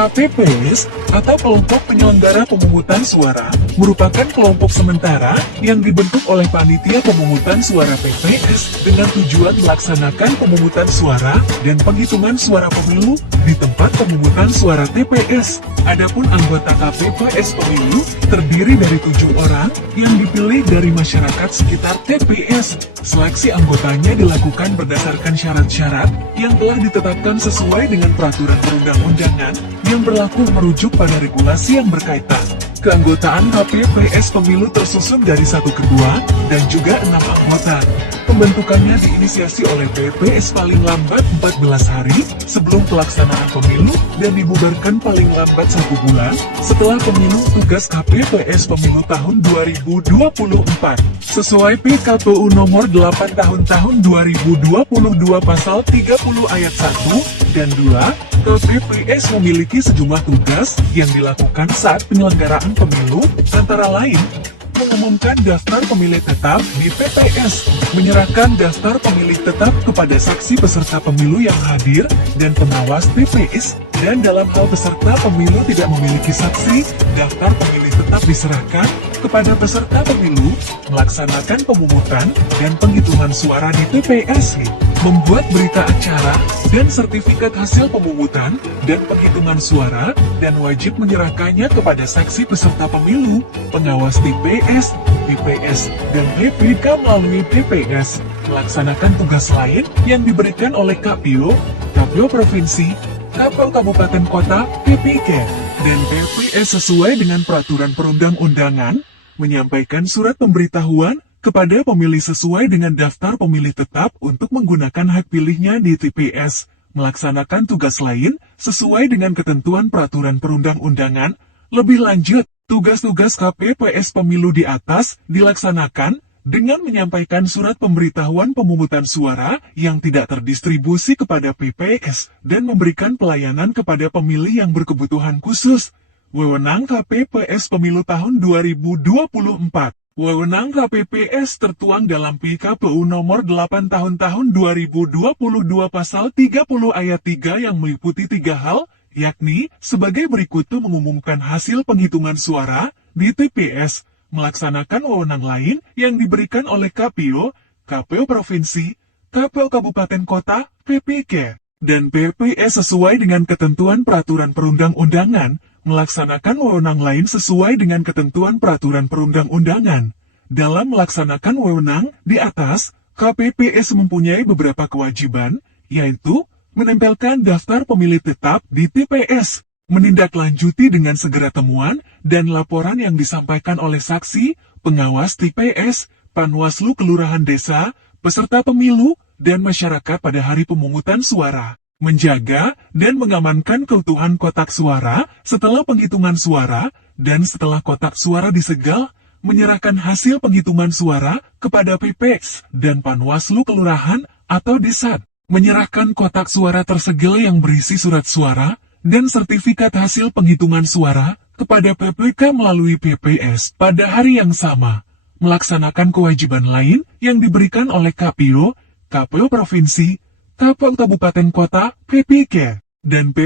KPPS atau Kelompok Penyelenggara Pemungutan Suara merupakan kelompok sementara yang dibentuk oleh Panitia Pemungutan Suara PPS dengan tujuan melaksanakan pemungutan suara dan penghitungan suara pemilu di tempat pemungutan suara TPS. Adapun anggota KPPS pemilu terdiri dari 7 orang yang dipilih dari masyarakat sekitar TPS. Seleksi anggotanya dilakukan berdasarkan syarat-syarat yang telah ditetapkan sesuai dengan peraturan perundang-undangan yang berlaku merujuk pada regulasi yang berkaitan. Keanggotaan KPPS pemilu tersusun dari 1 ketua dan juga 6 anggota. Pembentukannya diinisiasi oleh PPS paling lambat 14 hari sebelum pelaksanaan pemilu dan dibubarkan paling lambat 1 bulan setelah pemilu. Tugas KPPS pemilu tahun 2024 sesuai PKPU nomor 8 tahun 2022 pasal 30 ayat 1 dan 2. KPPS memiliki sejumlah tugas yang dilakukan saat penyelenggaraan pemilu, antara lain mengumumkan daftar pemilih tetap di TPS, menyerahkan daftar pemilih tetap kepada saksi peserta pemilu yang hadir dan pengawas TPS, dan dalam hal peserta pemilu tidak memiliki saksi, daftar pemilih tetap diserahkan kepada peserta pemilu, melaksanakan pemungutan dan penghitungan suara di TPS, membuat berita acara dan sertifikat hasil pemungutan dan penghitungan suara, dan wajib menyerahkannya kepada saksi peserta pemilu, pengawas TPS, dan PPK melalui TPS, melaksanakan tugas lain yang diberikan oleh KPU, KPU Provinsi, KPU Kabupaten Kota, PPK, dan TPS sesuai dengan peraturan perundang-undangan, menyampaikan surat pemberitahuan kepada pemilih sesuai dengan daftar pemilih tetap untuk menggunakan hak pilihnya di TPS, melaksanakan tugas lain sesuai dengan ketentuan peraturan perundang-undangan. Lebih lanjut, tugas-tugas KPPS pemilu di atas dilaksanakan dengan menyampaikan surat pemberitahuan pemungutan suara yang tidak terdistribusi kepada PPS dan memberikan pelayanan kepada pemilih yang berkebutuhan khusus. Wewenang KPPS Pemilu tahun 2024. Wewenang KPPS tertuang dalam PKPU nomor 8 tahun 2022 pasal 30 ayat 3 yang meliputi 3 hal, yakni sebagai berikut: mengumumkan hasil penghitungan suara di TPS, melaksanakan wewenang lain yang diberikan oleh KPU, KPU Provinsi, KPU Kabupaten Kota, PPK, dan PPS sesuai dengan ketentuan peraturan perundang-undangan, melaksanakan wewenang lain sesuai dengan ketentuan peraturan perundang-undangan. Dalam melaksanakan wewenang di atas, KPPS mempunyai beberapa kewajiban, yaitu menempelkan daftar pemilih tetap di TPS, menindaklanjuti dengan segera temuan dan laporan yang disampaikan oleh saksi, pengawas TPS, Panwaslu Kelurahan Desa, peserta pemilu, dan masyarakat pada hari pemungutan suara, menjaga dan mengamankan keutuhan kotak suara setelah penghitungan suara, dan setelah kotak suara disegel, menyerahkan hasil penghitungan suara kepada PPS dan Panwaslu Kelurahan atau Desa, menyerahkan kotak suara tersegel yang berisi surat suara dan sertifikat hasil penghitungan suara kepada PPK melalui PPS pada hari yang sama, melaksanakan kewajiban lain yang diberikan oleh KPU, KPU Provinsi, KPU Kabupaten Kota, PPK, dan